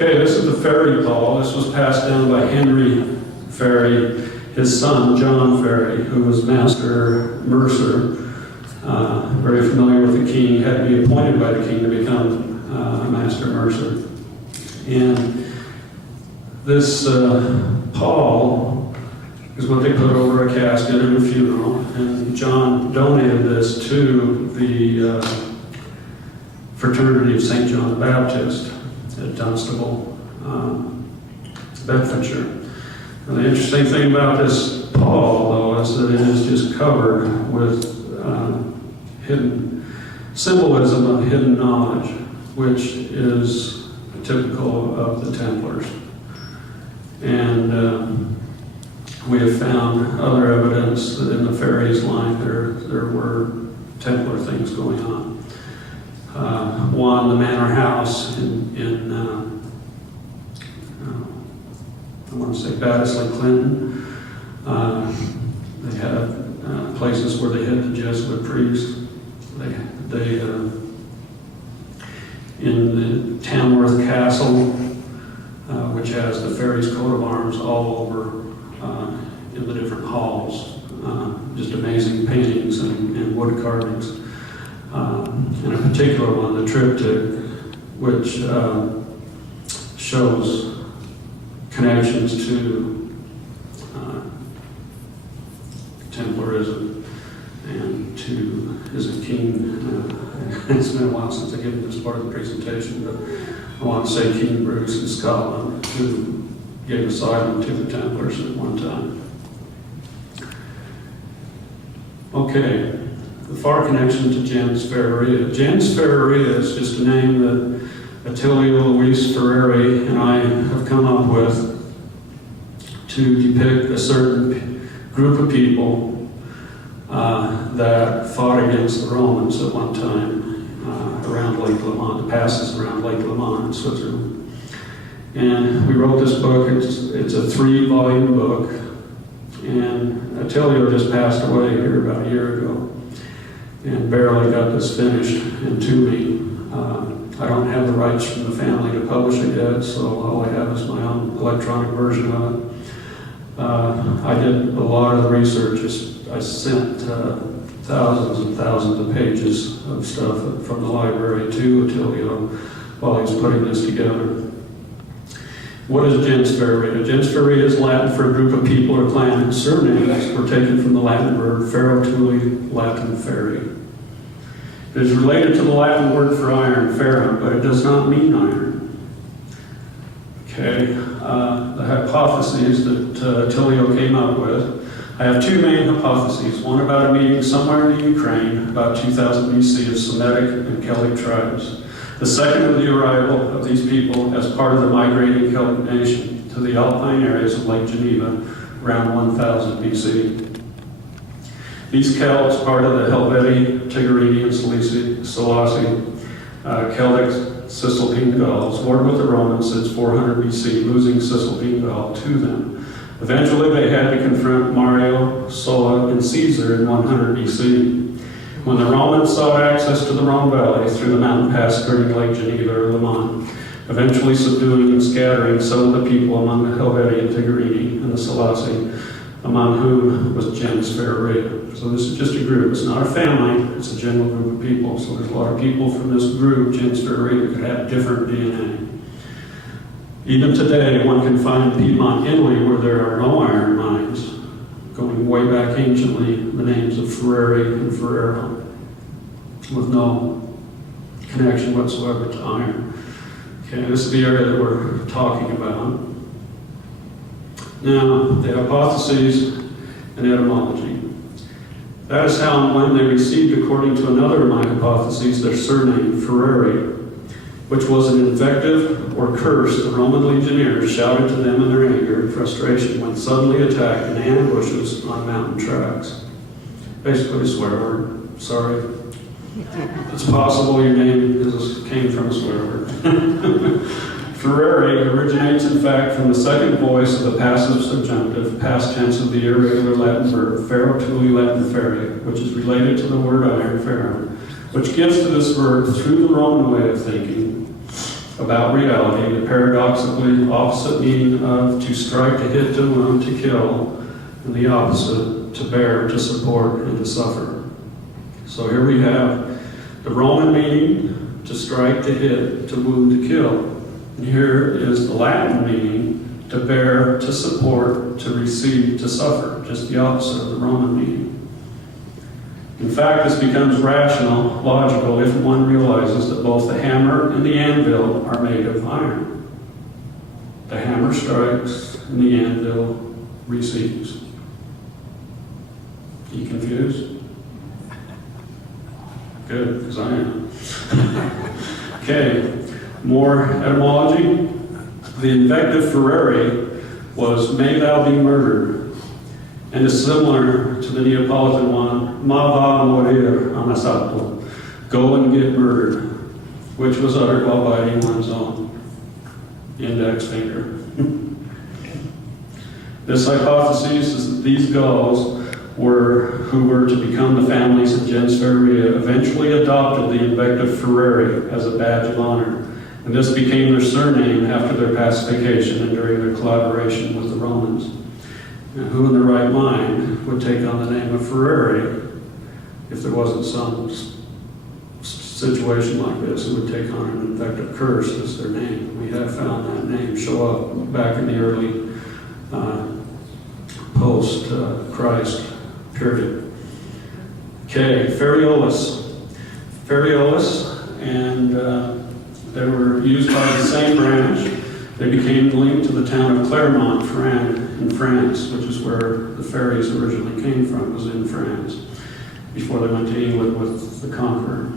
Okay, this is the Ferry Paul. This was passed down by Henry Ferry, his son, John Ferry, who was Master Mercer, very familiar with the king, had to be appointed by the king to become Master Mercer. And this Paul is what they put over a casket at a funeral, and John donated this to the Fraternity of St. John the Baptist at Dunstable, Bedfordshire. And the interesting thing about this Paul, though, is that it is just covered with hidden symbolism of hidden knowledge, which is typical of the Templars. And we have found other evidence that in the Ferry's life there were Templar things going on. One, the manor house in I want to say Baddesley Clinton. They had places where they had the Jesuit priests. They in the Tamworth Castle, which has the Ferry's coat of arms all over in the different halls. Just amazing paintings and wood carvings. And a particular one, the triptych, which shows connections to Templarism and to, is it King, it's been a while since I've given this part of the presentation, but I want to say King Bruce in Scotland, who gave asylum to the Templars at one time. Okay, the Farr connection to gens Ferraria. Gens Ferraria is just a name that Attilio Luis Ferrari and I have come up with to depict a certain group of people that fought against the Romans at one time around Lake Leman, the passes around Lake Leman in Switzerland. And we wrote this book. It's a 3-volume book, and Attilio just passed away here about a year ago and barely got this finished and to me. I don't have the rights from the family to publish it yet, so all I have is my own electronic version of it. I did a lot of the research. I sent thousands and thousands of pages of stuff from the library to Attilio while he was putting this together. What is gens Ferraria? Gens Ferraria is Latin for a group of people or clan whose surnames were taken from the Latin word ferro tuli, Latin ferry. It is related to the Latin word for iron, ferrum, but it does not mean iron. Okay, the hypotheses that Attilio came up with. I have 2 main hypotheses, one about a meeting somewhere in the Ukraine about 2000 BC of Semitic and Celtic tribes. The second of the arrival of these people as part of the migrating Celtic nation to the alpine areas of Lake Geneva around 1000 BC. These Celts, part of the Helvetii, Tigrini, and Selassie, Celtic Cisalpine Gauls, warred with the Romans since 400 BC, losing Cisalpine Gaul to them. Eventually, they had to confront Mario, Sulla, and Caesar in 100 BC. When the Romans sought access to the Rhone Valley through the mountain pass skirting Lake Geneva or Leman, eventually subduing and scattering some of the people among the Helvetii and Tigrini and the Selassie, among whom was gens Ferraria. So this is just a group. It's not a family, it's a general group of people. So there's a lot of people from this group, gens Ferraria, that could have different DNA. Even today, one can find in Piedmont, Italy, where there are no iron mines, going way back anciently, the names of Ferrari and Ferrero, with no connection whatsoever to iron. Okay, this is the area that we're talking about. Now, the hypotheses and etymology. That is how and when they received, according to another of my hypotheses, their surname, Ferrari, which was an invective or curse the Roman legionnaires shouted to them in their anger and frustration when suddenly attacked in ambushes on mountain tracks. Basically a swear word. Sorry. It's possible your name came from a swear word. Ferrari originates, in fact, from the second voice of the passive subjunctive, past tense of the irregular Latin verb, ferro tuli Latin ferry, which is related to the word iron, ferrum, which gives to this verb, through the Roman way of thinking, about reality, the paradoxically opposite meaning of to strike, to hit, to wound, to kill, and the opposite, to bear, to support, and to suffer. So here we have the Roman meaning, to strike, to hit, to wound, to kill. And here is the Latin meaning, to bear, to support, to receive, to suffer, just the opposite of the Roman meaning. In fact, this becomes rational, logical, if one realizes that both the hammer and the anvil are made of iron. The hammer strikes and the anvil receives. You confused? Good, because I am. Okay, more etymology. The invective Farrari was, may thou be murdered, and is similar to the Neapolitan one, ma va morir amassato, go and get murdered, which was uttered while biting one's own index finger. This hypothesis is that these Gauls who were to become the families of gens Ferraria eventually adopted the invective Ferrari as a badge of honor, and this became their surname after their pacification and during their collaboration with the Romans. Now, who in their right mind would take on the name of Ferrari if there wasn't some situation like this? Who would take on an invective curse as their name? We have found that name show up back in the early post-Christ period. Okay, Fariolus, and they were used by the same branch. They became linked to the town of Clermont, in France, which is where the ferries originally came from, was in France, before they went to England with the Conqueror.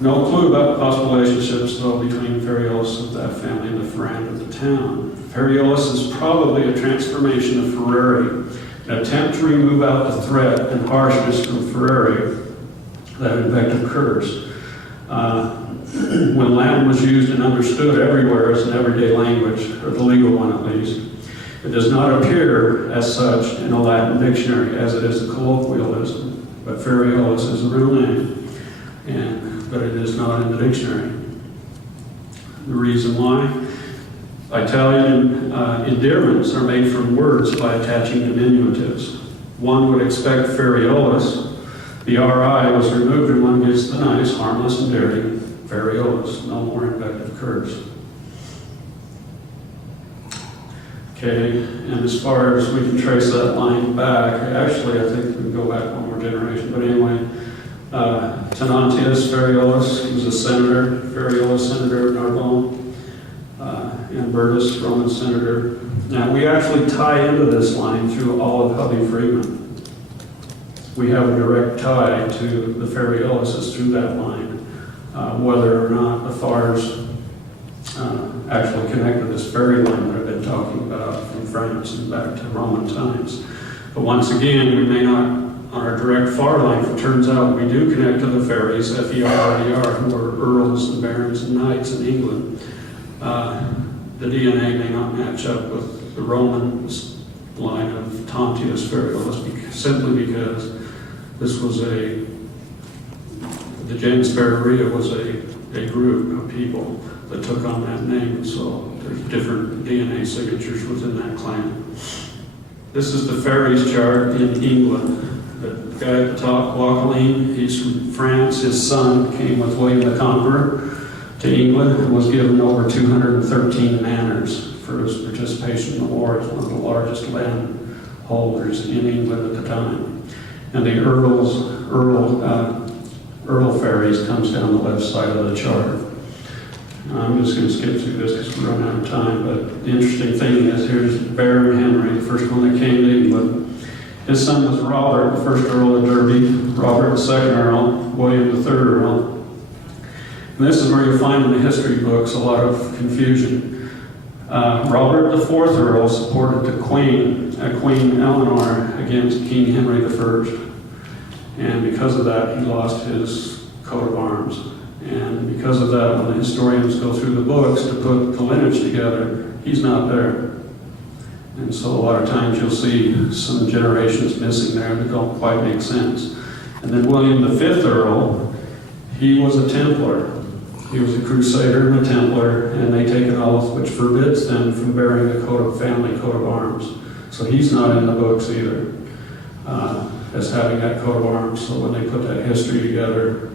No clue about the possible relationships, though, between Fariolus of that family and the Ferrand of the town. Fariolus is probably a transformation of Ferrari, an attempt to remove out the threat and harshness from Ferrari, that invective curse. When Latin was used and understood everywhere as an everyday language, or the legal one at least, it does not appear as such in a Latin dictionary as it is a colloquialism, but Fariolus is a real name, but it is not in the dictionary. The reason why? Italian endearments are made from words by attaching diminutives. One would expect Fariolus. The RI was removed and one gets the nice, harmless, and dirty Fariolus. No more invective curse. Okay, and as far as we can trace that line back, actually I think we can go back one more generation, but anyway, Tenantius Fariolus, he was a senator, Fariolus, senator of Narbonne, and Bertus, Roman senator. Now we actually tie into this line through all of Hubby Freeman. We have a direct tie to the Farioluses through that line, whether or not the Farrs actually connected this ferry line that I've been talking about from France and back to Roman times. But once again, we may not, on our direct Farr line, if it turns out we do connect to the ferries, F-E-R-R-E-R, who are earls and barons and knights in England, the DNA may not match up with the Roman line of Tantius Fariolus, simply because this was the gens Ferraria was a group of people that took on that name, so there's different DNA signatures within that clan. This is the ferries chart in England. The guy at the top, Walkeline, he's from France. His son came with William the Conqueror to England and was given over 213 manors for his participation in the war. He's one of the largest landholders in England at the time. And the Earl ferries comes down the left side of the chart. I'm just going to skip through this because we're running out of time, but the interesting thing is here's Baron Henry, the first one that came to England. His son was Robert, the first Earl of Derby, Robert, the second Earl, William, the third Earl. And this is where you'll find in the history books a lot of confusion. Robert, the fourth Earl, supported the Queen Eleanor against King Henry I. And because of that, he lost his coat of arms. And because of that, when the historians go through the books to put the lineage together, he's not there. And so a lot of times you'll see some generations missing there that don't quite make sense. And then William the fifth Earl, he was a Templar. He was a crusader and a Templar, and they take an oath which forbids them from bearing a family coat of arms. So he's not in the books either, as having that coat of arms. So when they put that history together,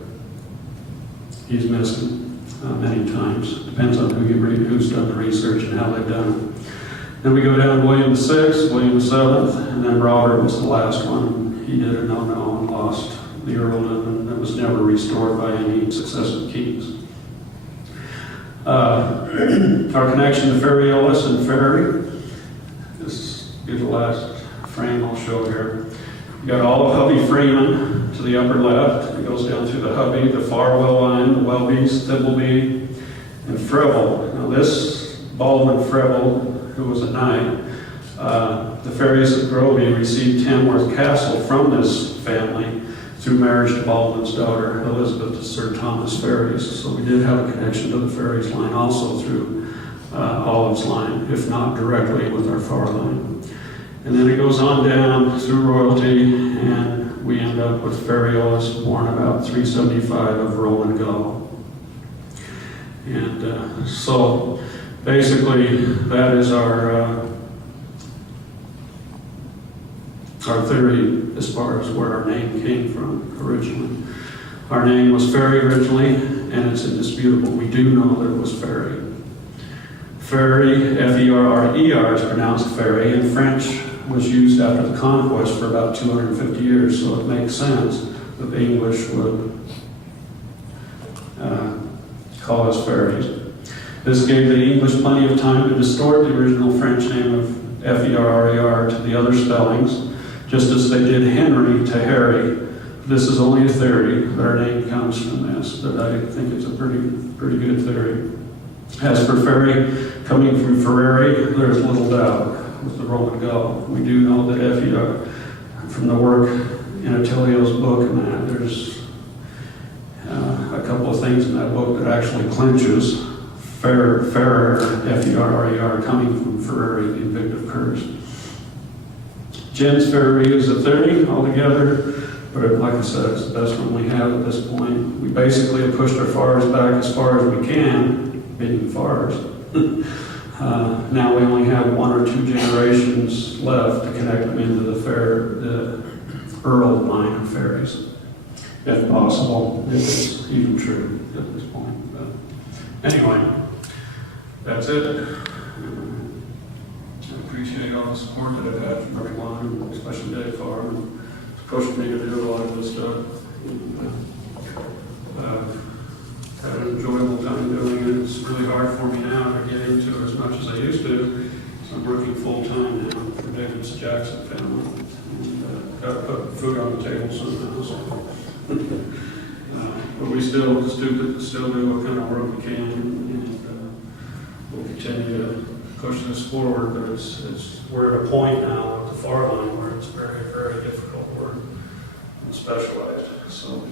he's missing many times. Depends on who you read, who's done the research and how they've done it. Then we go down to William VI, William VII, and then Robert was the last one. He did a no-no and lost the earldom, and it was never restored by any successive kings. Our connection to Farr and Ferry. This is the last frame I'll show here. You got all of Hubby Freeman to the upper left. It goes down through the Hubby, the Farwell line, the Welbys, Thimbleby, and Freville. Now this Baldwin Freville, who was a knight, the Ferrys of Groby received Tamworth Castle from this family through marriage to Baldwin's daughter, Elizabeth to Sir Thomas Ferrys. So we did have a connection to the Ferrys line also through Olive's line, if not directly with our Farr line. And then it goes on down through royalty, and we end up with Ferriolas, born about 375 of Roman Gaul. And so basically that is our theory as far as where our name came from originally. Our name was Ferry originally, and it's indisputable. We do know that it was Ferry. Ferry, F-E-R-R-E-R, is pronounced Ferry. In French, was used after the conquest for about 250 years, so it makes sense that the English would call us Ferries. This gave the English plenty of time to distort the original French name of F-E-R-R-E-R to the other spellings, just as they did Henry to Harry. This is only a theory, but our name comes from this, but I think it's a pretty good theory. As for Ferry, coming from Ferrari, there's little doubt with the Roman Gaul. We do know that F-E-R, from the work in Attilio's book and that, there's a couple of things in that book that actually clinches Ferrer, F-E-R-R-E-R, coming from Ferrari, the invictive curse. Gens Ferrari is a theory altogether, but like I said, it's the best one we have at this point. We basically have pushed our Farrs back as far as we can, being Farrs. Now we only have one or two generations left to connect them into the Earl line of Ferries, if possible, if it's even true at this point. But anyway, that's it. I appreciate all the support that I've had from everyone, especially Dave Farr, and pushed me to do a lot of this stuff. Had an enjoyable time doing it. It's really hard for me now to get into it as much as I used to. So I'm working full time now for David's Jackson family. And got to put food on the table somehow. So. But we still do what kind of work we can, and we'll continue to push this forward. But we're at a point now at the Farr line where it's very, very difficult work and specialized. So.